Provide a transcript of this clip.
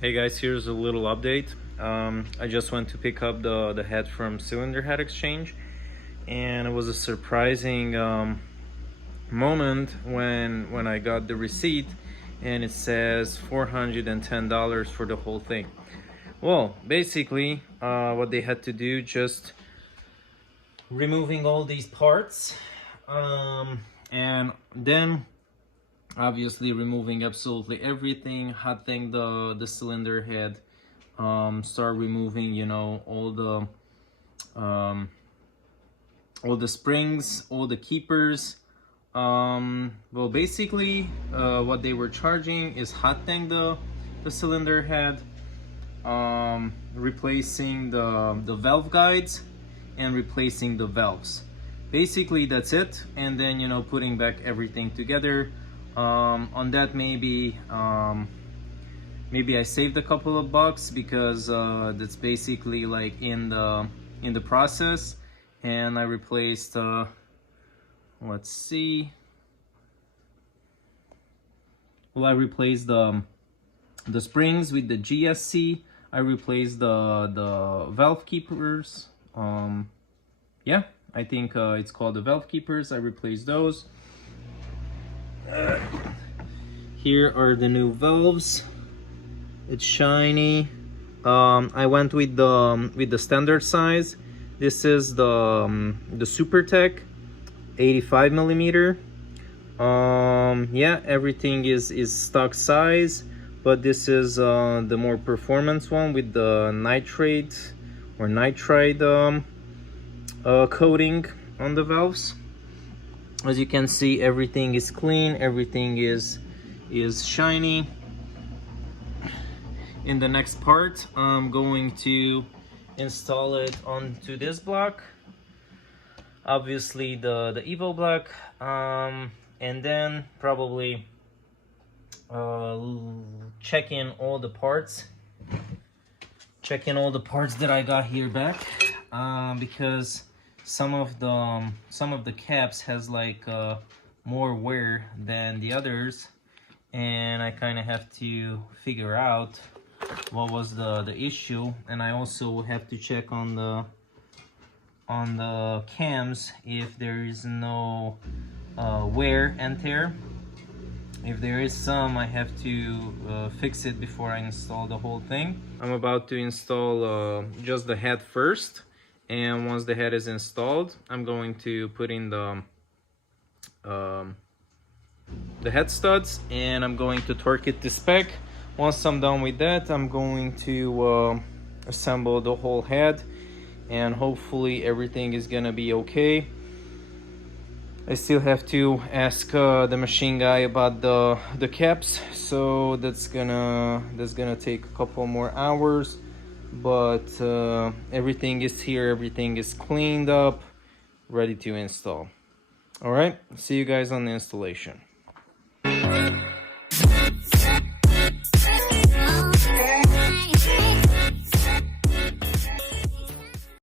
Hey guys, here's a little update. I just went to pick up the head from Cylinder Head Exchange, and it was a surprising moment when I got the receipt and it says $410 for the whole thing. Well, basically, what they had to do, just removing all these parts, and then obviously removing absolutely everything, hot thing the cylinder head, start removing, you know, all the springs, all the keepers. Well, basically, what they were charging is hot tank the cylinder head, replacing the valve guides and replacing the valves. Basically that's it, and then, you know, putting back everything together. On that, maybe I saved a couple of bucks because that's basically like in the process. And I replaced let's see, well, I replaced the springs with the GSC. I replaced the valve keepers. Yeah, I think it's called the valve keepers. I replaced those. Here are the new valves. It's shiny. I went with the standard size. This is the SuperTech 85 millimeter. Yeah, everything is stock size, but this is the more performance one with the nitrate or nitride coating on the valves. As you can see, everything is clean, everything is shiny. In the next part, I'm going to install it onto this block, obviously the Evo block, and then probably check in all the parts that I got here back, because some of the caps has like more wear than the others, and I kind of have to figure out what was the issue. And I also have to check on the cams if there is no wear and tear. If there is some, I have to fix it before I install the whole thing. I'm about to install just the head first, and once the head is installed, I'm going to put in the head studs, and I'm going to torque it to spec. Once I'm done with that, I'm going to assemble the whole head, and hopefully everything is gonna be okay. I still have to ask the machine guy about the caps, so that's gonna take a couple more hours. But everything is here, everything is cleaned up, ready to install. All right, see you guys on the installation.